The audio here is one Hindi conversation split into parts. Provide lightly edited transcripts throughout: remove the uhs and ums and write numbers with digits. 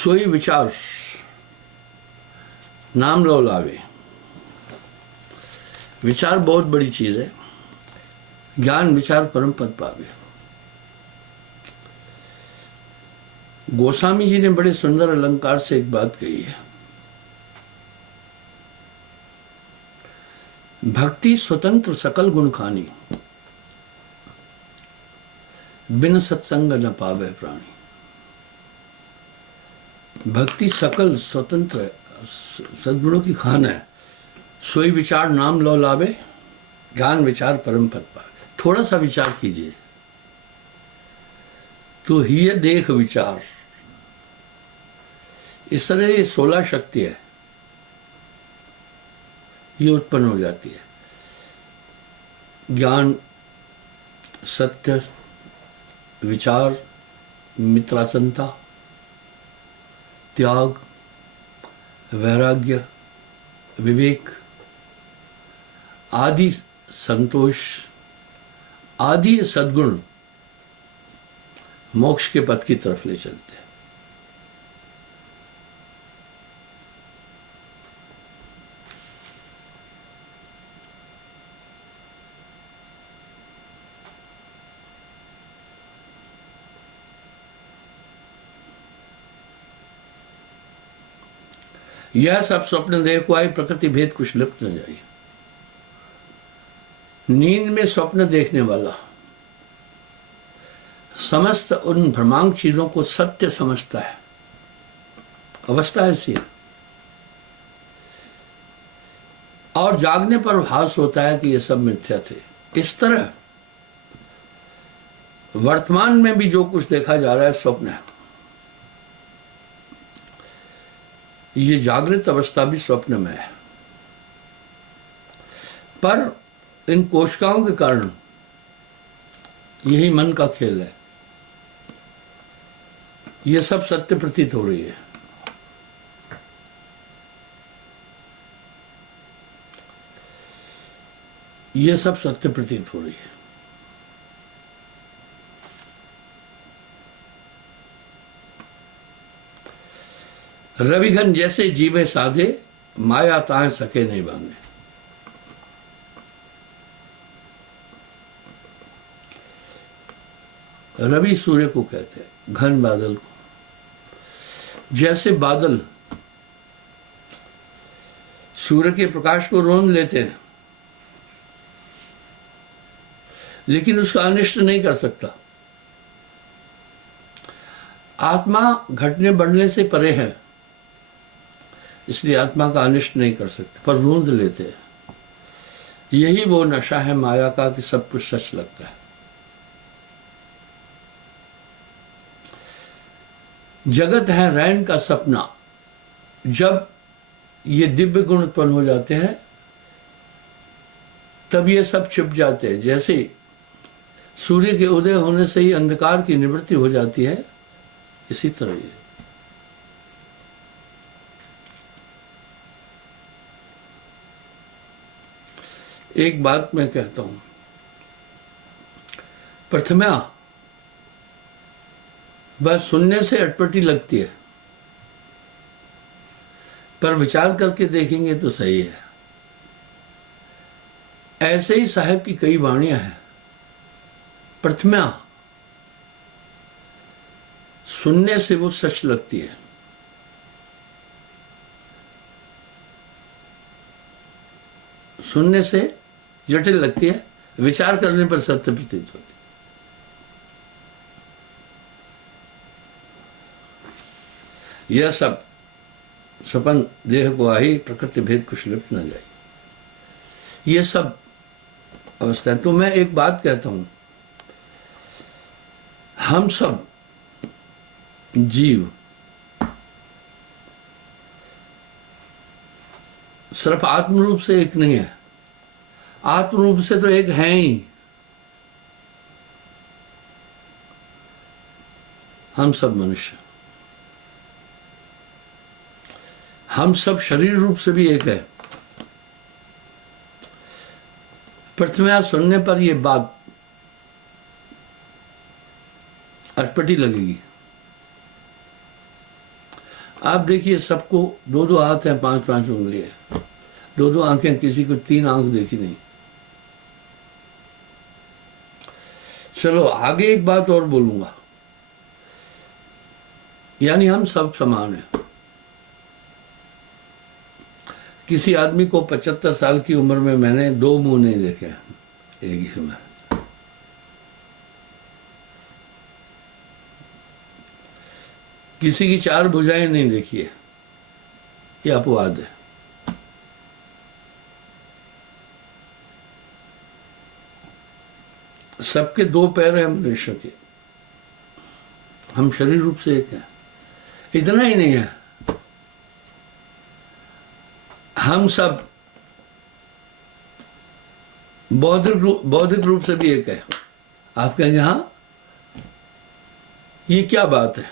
सोई विचार नाम लो लावे। विचार बहुत बड़ी चीज है। ज्ञान विचार परम पद पावे। गोस्वामी जी ने बड़े सुंदर अलंकार से एक बात कही है, भक्ति स्वतंत्र सकल गुण खानी, बिन सत्संग न पावे प्राणी। भक्ति सकल स्वतंत्र सद्गुणों की खान है। सोई विचार नाम लो लावे, ज्ञान विचार परम पद पावे। थोड़ा सा विचार कीजिए तो ही देख विचार। इस तरह ये 16 शक्ति है, ये उत्पन्न हो जाती है। ज्ञान, सत्य, विचार, मित्राचनता, त्याग, वैराग्य, विवेक आदि, संतोष आदि सद्गुण मोक्ष के पथ की तरफ ले चलते हैं। यह सब स्वप्न देह को आई, प्रकृति भेद कुछ लिप्त न जाए। नींद में स्वप्न देखने वाला समस्त उन भ्रमांग चीजों को सत्य समझता है। अवस्था ऐसी है। और जागने पर भास होता है कि ये सब मिथ्या थे। इस तरह वर्तमान में भी जो कुछ देखा जा रहा है स्वप्न है। ये जागृत अवस्था भी स्वप्न में है, पर इन कोशिकाओं के कारण यही मन का खेल है। ये सब सत्य प्रतीत हो रही है। ये सब सत्य प्रतीत हो रही है। रविघन जैसे जीवे साधे, माया ताए सके नहीं बांधे। रवि सूर्य को कहते हैं, घन बादल को। जैसे बादल सूर्य के प्रकाश को रोंद लेते हैं, लेकिन उसका अनिष्ट नहीं कर सकता। आत्मा घटने बढ़ने से परे है, इसलिए आत्मा का अनिष्ट नहीं कर सकते, पर रोंद लेते हैं। यही वो नशा है माया का कि सब कुछ सच लगता है। जगत है रैन का सपना। जब ये दिव्य गुण उत्पन्न हो जाते हैं तब ये सब छिप जाते हैं। जैसे सूर्य के उदय होने से ही अंधकार की निवृत्ति हो जाती है, इसी तरह ये एक बात मैं कहता हूं, प्रथमा बस सुनने से अटपटी लगती है, पर विचार करके देखेंगे तो सही है। ऐसे ही साहब की कई वाणियां हैं। प्रथमा सुनने से वो सच लगती है, सुनने से जटिल लगती है, विचार करने पर सत्य प्रतीत होती है। यह सब सपन देह को आई, प्रकृति भेद कुछ लिप्त न जाए। ये सब अवस्था है। तो मैं एक बात कहता हूं, हम सब जीव सिर्फ आत्म रूप से एक नहीं है, आत्म रूप से तो एक है ही। हम सब मनुष्य, हम सब शरीर रूप से भी एक है। प्रथमा सुनने पर यह बात अटपटी लगेगी, आप देखिए, सबको दो दो हाथ हैं, पांच पांच उंगली है, दो दो आंखें, किसी को तीन आंख देखी नहीं। चलो आगे एक बात और बोलूंगा, यानी हम सब समान हैं। किसी आदमी को 75 साल की उम्र में मैंने दो मुंह नहीं देखे एक ही में। किसी की चार भुजाएं नहीं देखी है, ये अपवाद है। सबके दो पैर हैं मनुष्य के, हम शरीर रूप से एक हैं। इतना ही नहीं है, हम सब बौद्धिक रूप से भी एक है। आप कहेंगे हाँ, ये क्या बात है?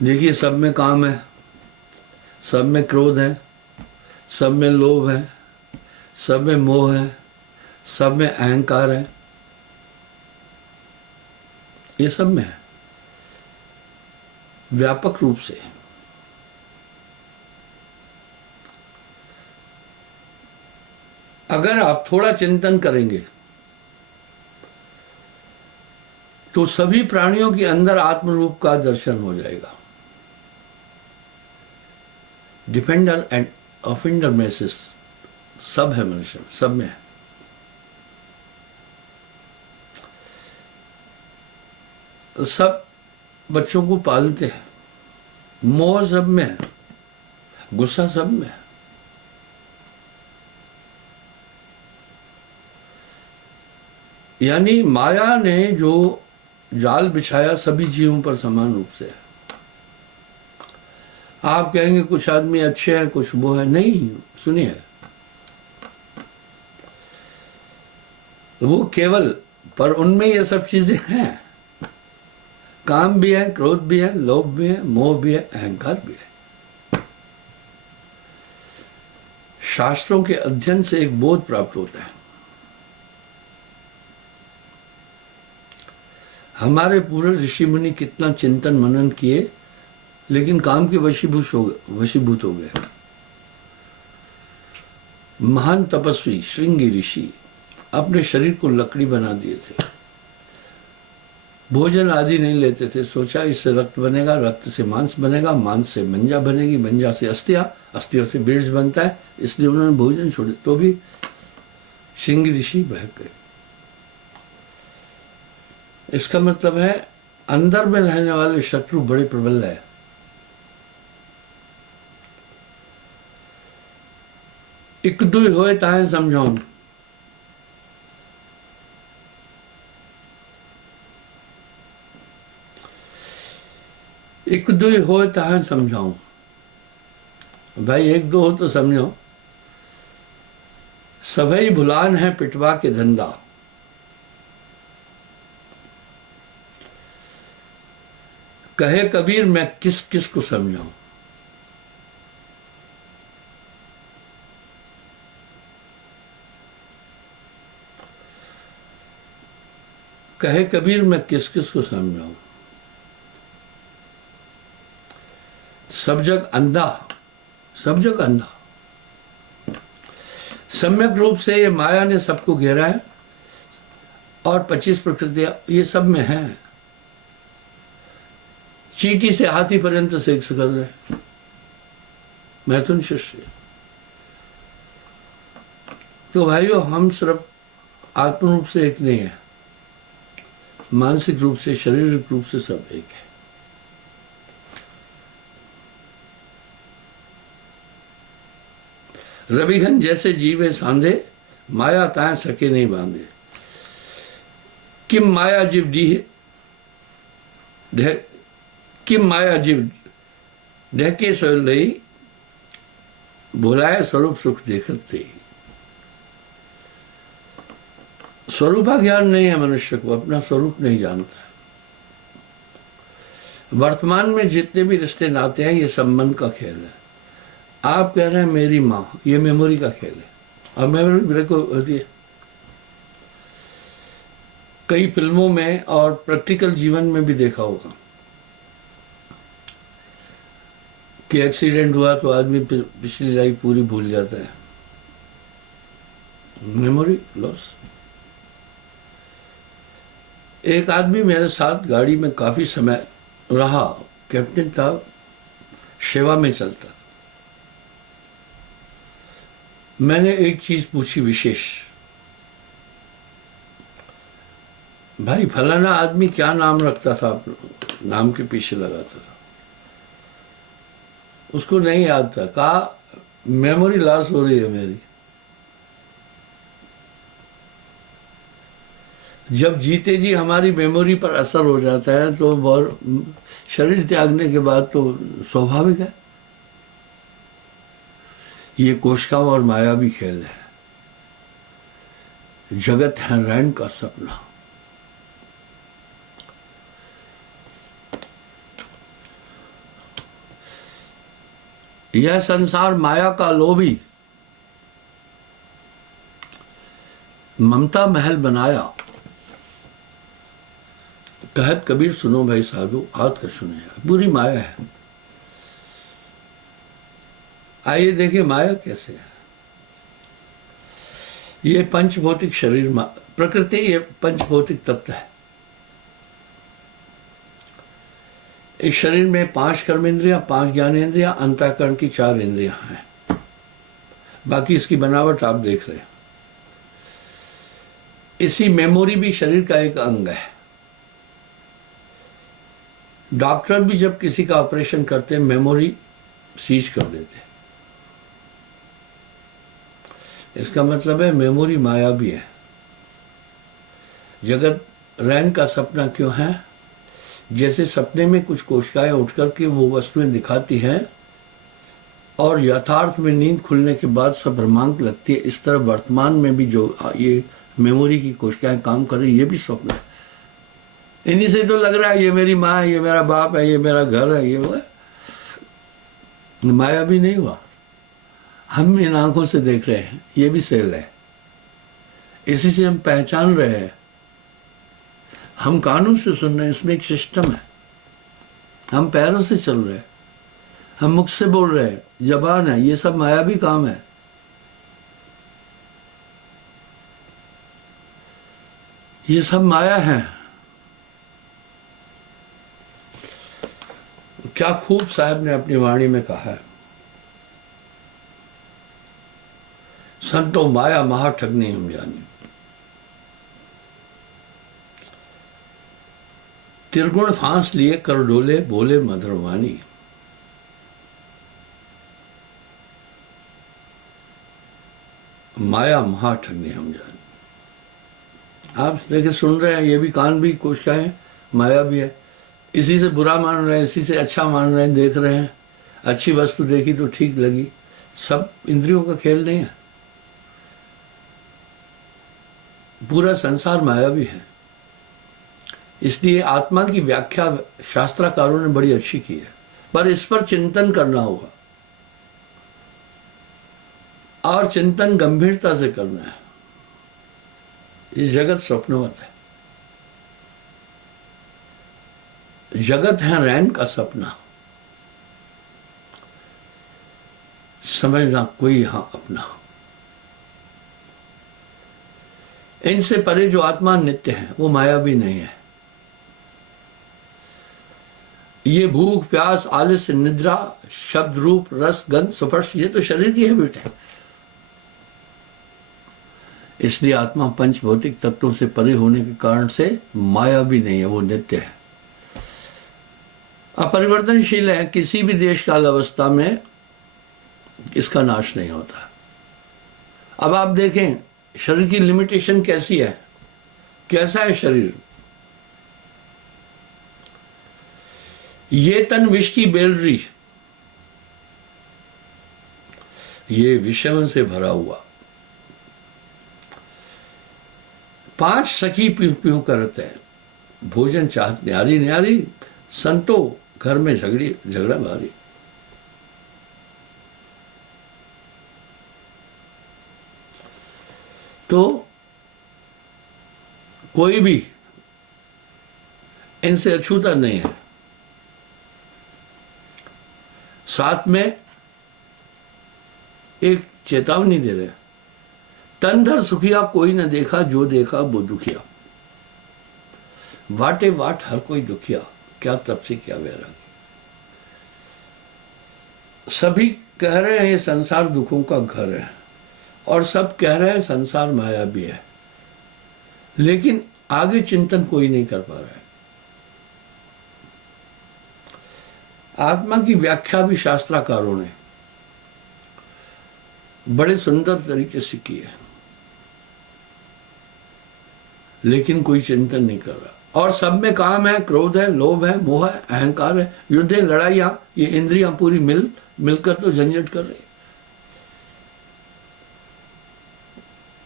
देखिए, सब में काम है, सब में क्रोध है, सब में लोभ है, सब में मोह है, सब में अहंकार है, ये सब में है, व्यापक रूप से। अगर आप थोड़ा चिंतन करेंगे तो सभी प्राणियों के अंदर आत्म रूप का दर्शन हो जाएगा। डिफेंडर एंड ऑफेंडर मैसेज सब है मनुष्य में, सब में है। सब बच्चों को पालते हैं, मोह सब में है, गुस्सा सब में है। यानी माया ने जो जाल बिछाया सभी जीवों पर समान रूप से है। आप कहेंगे कुछ आदमी अच्छे हैं, कुछ वो है, नहीं, सुनिए, वो केवल, पर उनमें ये सब चीजें हैं। काम भी है, क्रोध भी है, लोभ भी है, मोह भी है, अहंकार भी है। शास्त्रों के अध्ययन से एक बोध प्राप्त होता है। हमारे पूरे ऋषि मुनि कितना चिंतन मनन किए, लेकिन काम के वशीभूत हो गए। महान तपस्वी श्रृंगी ऋषि अपने शरीर को लकड़ी बना दिए थे, भोजन आदि नहीं लेते थे। सोचा इससे रक्त बनेगा, रक्त से मांस बनेगा, मांस से मंजा बनेगी, मंजा से अस्थियां, अस्थियों से बीज बनता है, इसलिए उन्होंने भोजन छोड़े, तो भी श्रृंगी ऋषि बहक गए। इसका मतलब है अंदर में रहने वाले शत्रु बड़े प्रबल है। एक दुई होए ताहे समझाऊं, एक दुई होए ताहे समझाऊं। भाई एक दो हो तो समझो, सभई भुलान है पिटवा के धंधा। कहे कबीर मैं किस किस को समझाऊं। कहे कबीर मैं किस किस को समझाऊं। सब जग अंधा, सब जग अंधा। सम्यक रूप से ये माया ने सबको घेरा है और 25 प्रकृतियां ये सब में है। चींटी से हाथी पर्यंत सेक्स कर रहे, मैथुन शिष्य। तो भाइयों, हम सिर्फ आत्म रूप से एक नहीं है, मानसिक रूप से, शारीरिक रूप से सब एक है। रविघन जैसे जीवे सांधे, माया ताए सके नहीं बांधे। किम माया जीव डी किम माया जीव ढहके सो लई, भुलाए स्वरूप सुख देखत थी। स्वरूपा ज्ञान नहीं है मनुष्य को, अपना स्वरूप नहीं जानता। वर्तमान में जितने भी रिश्ते नाते हैं ये संबंध का खेल है। आप कह रहे हैं मेरी माँ, ये मेमोरी का खेल है, और मेमोरी मेरे को होती है। कई फिल्मों में और प्रैक्टिकल जीवन में भी देखा होगा, कि एक्सीडेंट हुआ तो आदमी पिछली लाइफ पूरी भूल जाता है, मेमोरी लॉस। एक आदमी मेरे साथ गाड़ी में काफी समय रहा, कैप्टन था, सेवा में चलता था। मैंने एक चीज पूछी विशेष, भाई फलाना आदमी क्या नाम रखता था, नाम के पीछे लगाता था, उसको नहीं याद था। कहा मेमोरी लॉस हो रही है मेरी। जब जीते जी हमारी मेमोरी पर असर हो जाता है तो बहुत, शरीर त्यागने के बाद तो स्वाभाविक है। ये कोशिकाओं और मायावी खेल है। जगत है रैन का सपना। यह संसार माया का लोभी, ममता महल बनाया। कहत कबीर सुनो भाई साधु, हाथ कर सुने, बुरी माया है। आइए देखें माया कैसे है। ये पंचभौतिक शरीर, प्रकृति ये पंचभौतिक तत्व है। इस शरीर में 5 कर्मेंद्रियां, 5 ज्ञानेंद्रियां, अंतःकरण की 4 इंद्रियां हैं। बाकी इसकी बनावट आप देख रहे हैं। इसी मेमोरी भी शरीर का एक अंग है। डॉक्टर भी जब किसी का ऑपरेशन करते हैं मेमोरी सीज कर देते हैं। इसका मतलब है मेमोरी माया भी है। जगत रैन का सपना क्यों है? जैसे सपने में कुछ कोशिकाएं उठकर के वो वस्तुएं दिखाती हैं और यथार्थ में नींद खुलने के बाद सब भ्रमांक लगती है, इस तरह वर्तमान में भी जो ये मेमोरी की कोशिकाएं काम कर रही है, ये भी स्वप्न है। इन्हीं से तो लग रहा है ये मेरी माँ है, ये मेरा बाप है, ये मेरा घर है, ये वो है। माया भी नहीं हुआ, हम इन आंखों से देख रहे हैं, ये भी सेल है। इसी से हम पहचान रहे हैं। हम कानों से सुन रहे हैं, इसमें एक सिस्टम है। हम पैरों से चल रहे हैं, हम मुख से बोल रहे हैं, जबान है, ये सब मायावी काम है। ये सब माया है। क्या खूब साहब ने अपनी वाणी में कहा है, संतो माया महा ठगनी हम जानी, त्रिगुण फांस लिए कर डोले, बोले मधुरवाणी। माया महा ठगनी हम जानी। आप देखे सुन रहे हैं, ये भी कान भी कोशिकाएं माया भी है। इसी से बुरा मान रहे हैं, इसी से अच्छा मान रहे हैं, देख रहे हैं। अच्छी वस्तु देखी तो ठीक लगी, सब इंद्रियों का खेल नहीं है। पूरा संसार मायावी है। इसलिए आत्मा की व्याख्या शास्त्रकारों ने बड़ी अच्छी की है, पर इस पर चिंतन करना होगा और चिंतन गंभीरता से करना है। ये जगत स्वप्नवत है। जगत है रैन का सपना, समझना कोई यहां अपना। इनसे परे जो आत्मा नित्य है वो माया भी नहीं है। ये भूख प्यास आलस्य निद्रा शब्द रूप रस गंध स्पर्श, ये तो शरीर की हैबिट है। इसलिए आत्मा पंच भौतिक तत्वों से परे होने के कारण से माया भी नहीं है, वो नित्य है, अपरिवर्तनशील है। किसी भी देश काल अवस्था में इसका नाश नहीं होता। अब आप देखें शरीर की लिमिटेशन कैसी है, कैसा है शरीर। ये तन विष की बेलरी, ये विषयों से भरा हुआ। 5 सखी प्यू प्यू करते हैं, भोजन चाहत न्यारी न्यारी, संतो घर में झगड़ा भारी। तो कोई भी इनसे अछूता नहीं है। साथ में एक चेतावनी दे रहे, तन धर सुखिया कोई न देखा, जो देखा वो दुखिया। वाटे वाट हर कोई दुखिया, क्या तब से क्या वैरागी। सभी कह रहे हैं ये संसार दुखों का घर है, और सब कह रहे हैं संसार माया भी है, लेकिन आगे चिंतन कोई नहीं कर पा रहा है। आत्मा की व्याख्या भी शास्त्राकारों ने बड़े सुंदर तरीके से की है, लेकिन कोई चिंतन नहीं कर रहा। और सब में काम है, क्रोध है, लोभ है, मोह है, अहंकार है, युद्ध है, लड़ाइयां, ये इंद्रियां पूरी मिलकर तो झंझट कर रही।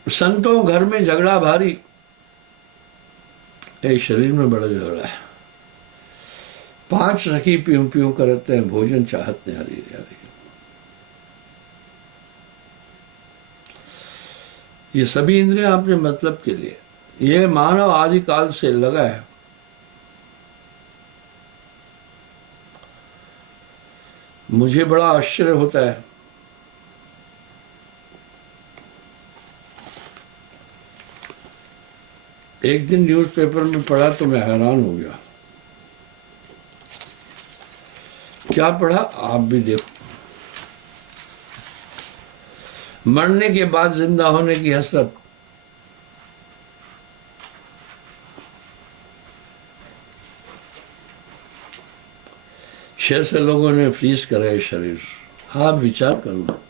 संतों घर में झगड़ा भारी, एक शरीर में बड़ा झगड़ा है। 5 सखी प्यूं प्यूं करते हैं, भोजन चाहत न्यारी न्यारी। ये सभी इंद्रियां अपने मतलब के लिए, ये मानव आदिकाल से लगा है। मुझे बड़ा आश्चर्य होता है, एक दिन न्यूज़पेपर में पढ़ा तो मैं हैरान हो गया। क्या पढ़ा आप भी देखो। मरने के बाद जिंदा होने की हसरत। छह से लोगों ने फ्रीज करा है शरीर। आप विचार करो,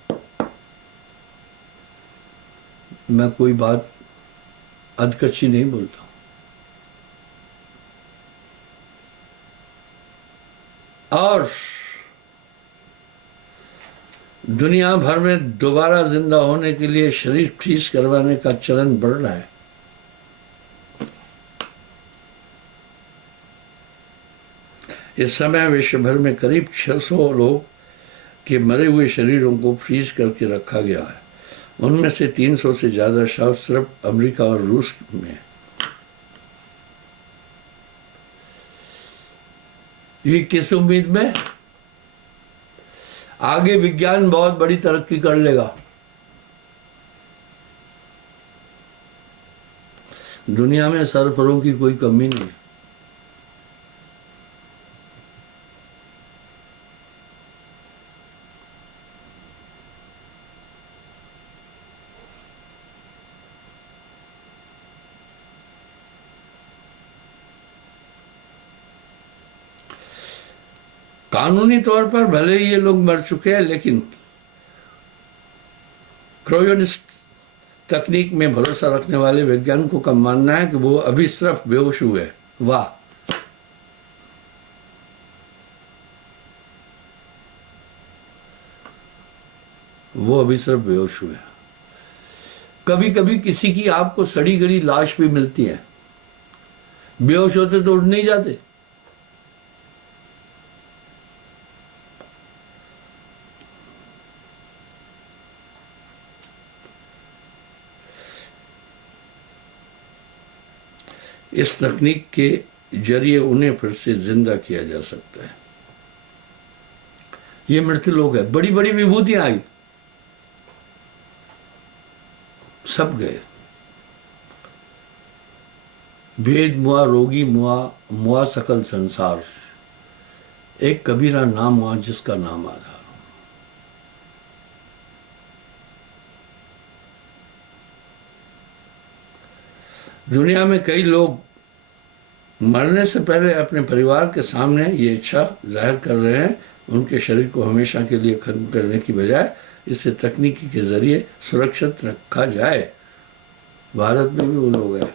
मैं कोई बात अधकच्ची नहीं बोलता। और दुनिया भर में दोबारा जिंदा होने के लिए शरीर फ्रीज करवाने का चलन बढ़ रहा है। इस समय विश्व भर में करीब 600 लोग के मरे हुए शरीरों को फ्रीज करके रखा गया है। उनमें से 300 से ज्यादा शव सिर्फ अमेरिका और रूस में। ये किस उम्मीद में? आगे विज्ञान बहुत बड़ी तरक्की कर लेगा, दुनिया में सरफरों की कोई कमी नहीं। कानूनी तौर पर भले ही ये लोग मर चुके हैं, लेकिन क्रायोनिस्ट तकनीक में भरोसा रखने वाले वैज्ञानिकों का मानना है कि वो अभी सिर्फ बेहोश हुए। वाह, वो अभी सिर्फ बेहोश हुए। कभी कभी किसी की आपको सड़ी गड़ी लाश भी मिलती है, बेहोश होते तो उठ नहीं जाते। इस तकनीक के जरिए उन्हें फिर से जिंदा किया जा सकता है। ये मृत्यु लोग है, बड़ी बड़ी विभूतियां आई, सब गए। भेद मुआ, रोगी मुआ, मुआ सकल संसार। एक कबीरा नाम हुआ जिसका नाम आधार। दुनिया में कई लोग मरने से पहले अपने परिवार के सामने ये इच्छा जाहिर कर रहे हैं, उनके शरीर को हमेशा के लिए खत्म करने की बजाय इसे तकनीकी के जरिए सुरक्षित रखा जाए। भारत में भी वो लोग हैं।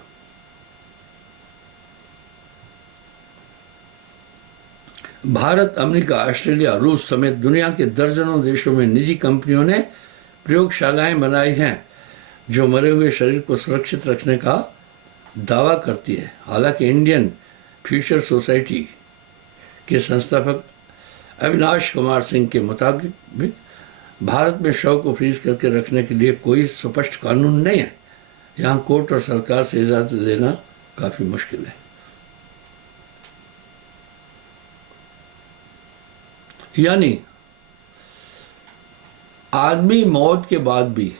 भारत, अमेरिका, ऑस्ट्रेलिया, रूस समेत दुनिया के दर्जनों देशों में निजी कंपनियों ने प्रयोगशालाएं बनाई हैं जो मरे हुए शरीर को सुरक्षित रखने का दावा करती है। हालांकि इंडियन फ्यूचर सोसाइटी के संस्थापक अविनाश कुमार सिंह के मुताबिक भारत में शव को फ्रीज करके रखने के लिए कोई स्पष्ट कानून नहीं है। यहाँ कोर्ट और सरकार से इजाजत लेना काफी मुश्किल है। यानी आदमी मौत के बाद भी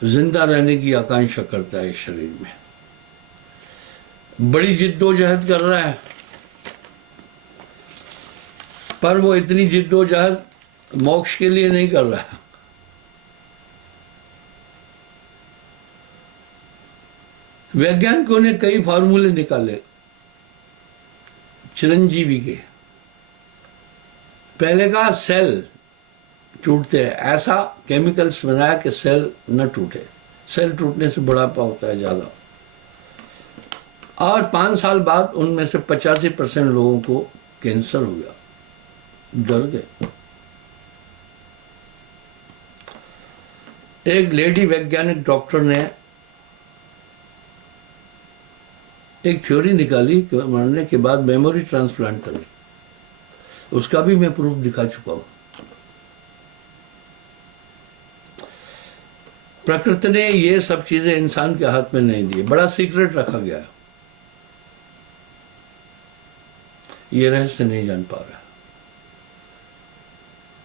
जिंदा रहने की आकांक्षा करता है इस शरीर में, बड़ी जिद्दोजहद कर रहा है, पर वो इतनी जिद्दोजहद मोक्ष के लिए नहीं कर रहा है। वैज्ञानिकों ने कई फार्मूले निकाले चिरंजीवी के। पहले का सेल टूटते हैं, ऐसा केमिकल्स बनाया कि सेल न टूटे, सेल टूटने से बुढ़ापा होता है ज्यादा, और 5 साल बाद उनमें से 85% लोगों को कैंसर हो गया, डर गए। एक लेडी वैज्ञानिक डॉक्टर ने एक थ्योरी निकाली कि मरने के बाद मेमोरी ट्रांसप्लांट करें, उसका भी मैं प्रूफ दिखा चुका हूं। प्रकृति ने ये सब चीजें इंसान के हाथ में नहीं दी, बड़ा सीक्रेट रखा गया है, ये रहस्य नहीं जान पा रहा।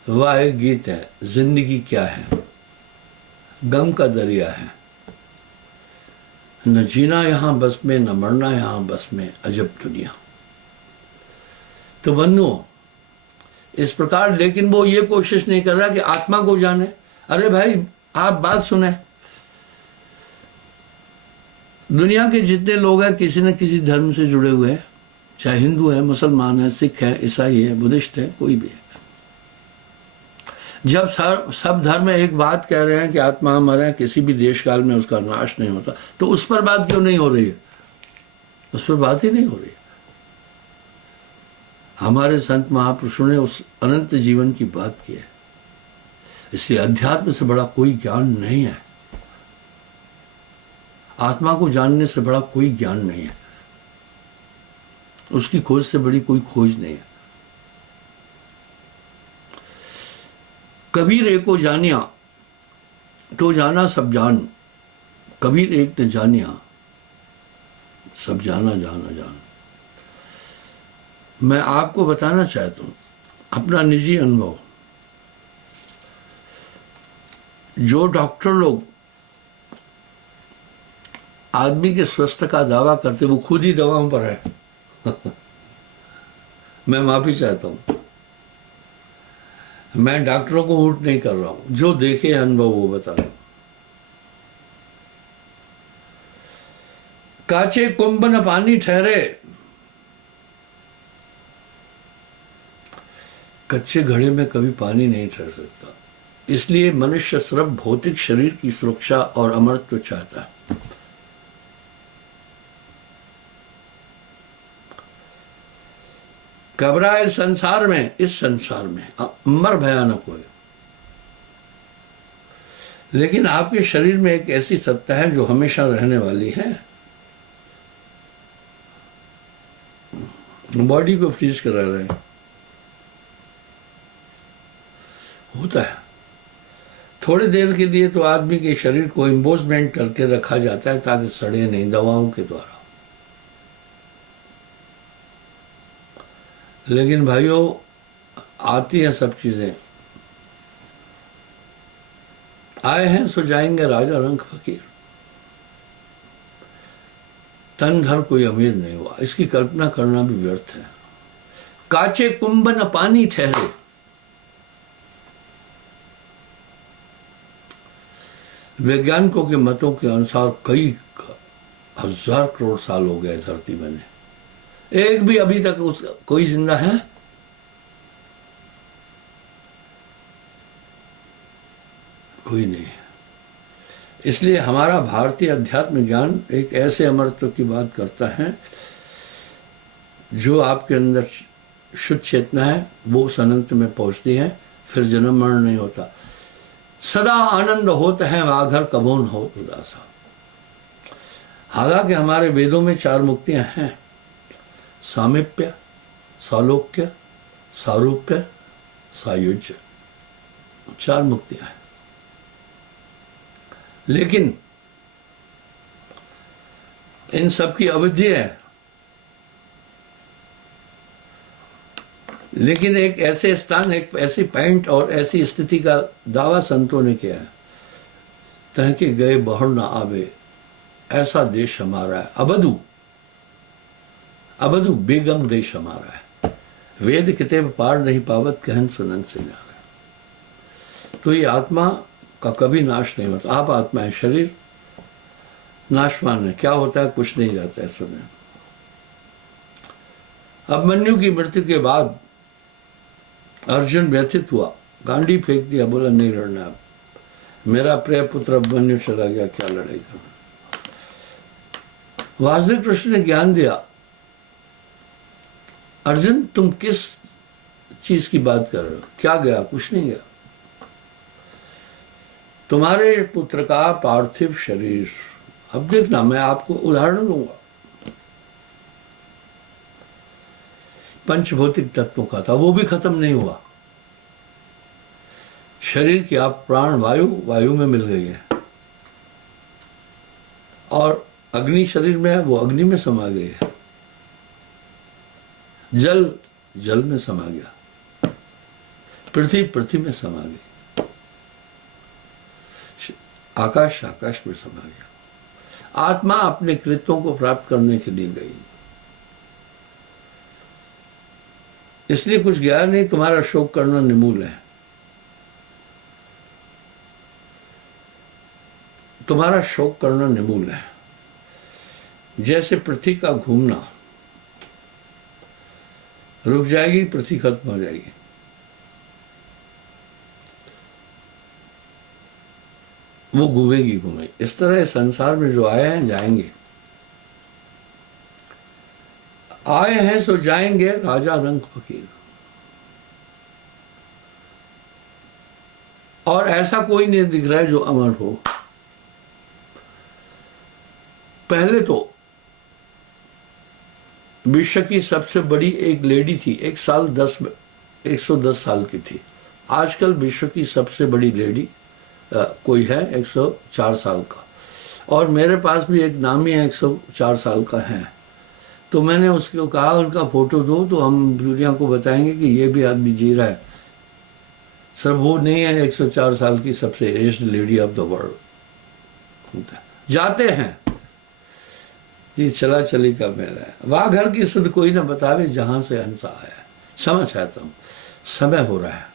वह एक गीत है, जिंदगी क्या है, गम का दरिया है, न जीना यहां बस में, न मरना यहां बस में, अजब दुनिया। तो बंधुओं इस प्रकार, लेकिन वो ये कोशिश नहीं कर रहा कि आत्मा को जाने। अरे भाई आप बात सुने, दुनिया के जितने लोग हैं किसी न किसी धर्म से जुड़े हुए हैं, चाहे हिंदू है, मुसलमान है, सिख है, ईसाई है, बुद्धिस्ट है, कोई भी है। जब सब धर्म एक बात कह रहे हैं कि आत्मा अमर है, किसी भी देश काल में उसका नाश नहीं होता, तो उस पर बात क्यों नहीं हो रही है? उस पर बात ही नहीं हो रही है। हमारे संत महापुरुषों ने उस अनंत जीवन की बात की है। इसलिए अध्यात्म से बड़ा कोई ज्ञान नहीं है, आत्मा को जानने से बड़ा कोई ज्ञान नहीं है, उसकी खोज से बड़ी कोई खोज नहीं है। कबीर एको जानिया तो जाना सब जान, कबीर एक ने जानिया सब जाना जाना जान। मैं आपको बताना चाहता हूं अपना निजी अनुभव। जो डॉक्टर लोग आदमी के स्वस्थ का दावा करते वो खुद ही दवाओं पर है। मैं माफी चाहता हूं, मैं डॉक्टरों को ऊट नहीं कर रहा हूं, जो देखे अनुभव वो बता रहा हूं। काचे कुंभ न पानी ठहरे, कच्चे घड़े में कभी पानी नहीं ठहर सकता। इसलिए मनुष्य सिर्फ भौतिक शरीर की सुरक्षा और अमरत्व चाहता है। घबराए संसार में, इस संसार में अमर भयानक हो, लेकिन आपके शरीर में एक ऐसी सत्ता है जो हमेशा रहने वाली है। बॉडी को फ्रीज करा रहे हैं, होता है थोड़ी देर के लिए, तो आदमी के शरीर को इम्बोजमेंट करके रखा जाता है ताकि सड़े नहीं, दवाओं के द्वारा। लेकिन भाइयों आती हैं सब चीजें, आए हैं सो जाएंगे राजा रंग फकीर। तन धर कोई अमीर नहीं हुआ, इसकी कल्पना करना भी व्यर्थ है। काचे कुंभ न पानी ठहरे, वैज्ञानिकों के मतों के अनुसार कई हजार करोड़ साल हो गए धरती बने, एक भी अभी तक उसका कोई जिंदा है? कोई नहीं। इसलिए हमारा भारतीय अध्यात्म ज्ञान एक ऐसे अमरत्व की बात करता है, जो आपके अंदर शुद्ध चेतना है वो उस अनंत में पहुंचती है, फिर जन्म मरण नहीं होता, सदा आनंद होता है वाघर कबोन हो उदासा। हालांकि हमारे वेदों में 4 मुक्तियां हैं, सामीप्य, सालोक्य, सारूप्य, सायुज्य, 4 मुक्तियां हैं। लेकिन इन सब की अवधि है, लेकिन एक ऐसे स्थान, एक ऐसी पॉइंट और ऐसी स्थिति का दावा संतों ने किया है, तह के गए बहर न आवे, ऐसा देश हमारा है। अबधु अबधु बेगम देश हमारा है। वेद किताब पार नहीं पावत, कहन सुनन से जा रहा है। तो ये आत्मा का कभी नाश नहीं होता। आप आत्मा है, शरीर नाशवान है। क्या होता है? कुछ नहीं जाता है। सुने, अभिमन्यु की मृत्यु के बाद अर्जुन व्यथित हुआ, गांडी फेंक दिया, बोला नहीं लड़ना अब, मेरा प्रिय पुत्र अभिमन्यु चला गया, क्या लड़ाई करना। वासुदेव कृष्ण ने ज्ञान दिया, अर्जुन तुम किस चीज की बात कर रहे हो? क्या गया? कुछ नहीं गया। तुम्हारे पुत्र का पार्थिव शरीर, अब देखना मैं आपको उदाहरण दूंगा, पंचभौतिक तत्वों का था, वो भी खत्म नहीं हुआ। शरीर की आप प्राण वायु, वायु में मिल गई है, और अग्नि शरीर में है, वो अग्नि में समा गई है। जल जल में समा गया, पृथ्वी पृथ्वी में समा गई, आकाश आकाश में समा गया। आत्मा अपने कृत्यों को प्राप्त करने के लिए गई, इसलिए कुछ गया नहीं। तुम्हारा शोक करना निमूल है, तुम्हारा शोक करना निमूल है। जैसे पृथ्वी का घूमना रुक जाएगी, पृथ्वी खत्म हो जाएगी। वो घूमेगी घूमेगी। इस तरह संसार में जो आए हैं जाएंगे, आए हैं सो जाएंगे, राजा रंग फकीर। और ऐसा कोई नहीं दिख रहा है जो अमर हो। पहले तो विश्व की सबसे बड़ी एक लेडी थी, 110 साल की थी। आजकल विश्व की सबसे बड़ी लेडी कोई है 104 साल का, और मेरे पास भी एक नामी है 104 साल का है। तो मैंने उसको कहा उनका फोटो दो तो हम दुनिया को बताएंगे कि ये भी आदमी जी रहा है। सर वो नहीं है 104 साल की सबसे aged lady of the world. जाते हैं, ये चला चली का मेला है। वाह घर की सुध कोई ना बतावे, जहां से हंसा आया। समझ है तुम, समय हो रहा है,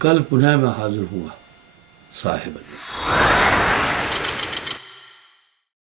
कल पुनः मैं हाजिर हुआ साहिब अली।